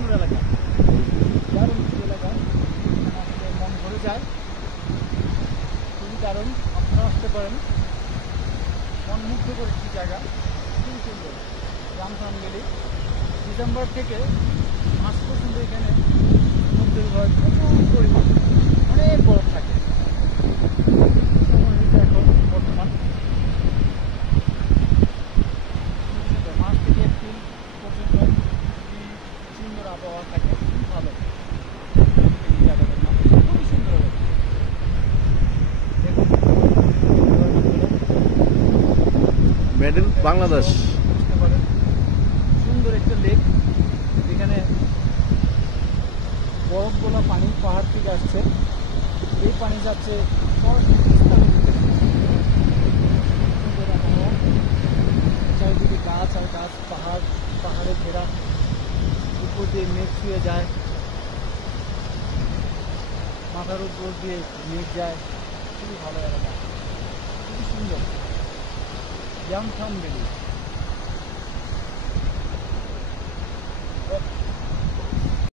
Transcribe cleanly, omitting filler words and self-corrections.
সুন্দর এলাকা, দারুণ একটি এলাকা, আসলে মন ভরে যায়, খুবই দারুণ। আপনারা আসতে পারেন, মন মুগ্ধ করে একটি জায়গা, খুবই সুন্দর। রামধাম গেলে ডিসেম্বর থেকে মার্চ পর্যন্ত এখানে সমুদ্রের ভয় প্রচুর পরিমাণ, অনেক বরফ থাকে। সময় হয়েছে এখন বর্তমান মার্চ থেকে এপ্রিল পর্যন্ত খুবই সুন্দর আবহাওয়া থাকে, খুবই ভালো। এই জায়গাটার নাম খুবই সুন্দর হবে। দেখুন মেড ইন বাংলাদেশ। বুঝতে পারেন সুন্দর একটা লেক, যেখানে বরফ গোলা পানি পাহাড় থেকে আসছে, এই পানি যাচ্ছে সরাসরি তিস্তার মধ্যে। সুন্দর আবহাওয়া, চারিদিকে গাছ আর গাছ, পাহাড়, পাহাড়ে ঘেরা, উপর দিয়ে মেঘ ছুঁয়ে যায়, মাথার উপর দিয়ে মেঘ যায়, খুবই ভালো এলাকা, খুবই সুন্দর। রামধাম ভ্যালি।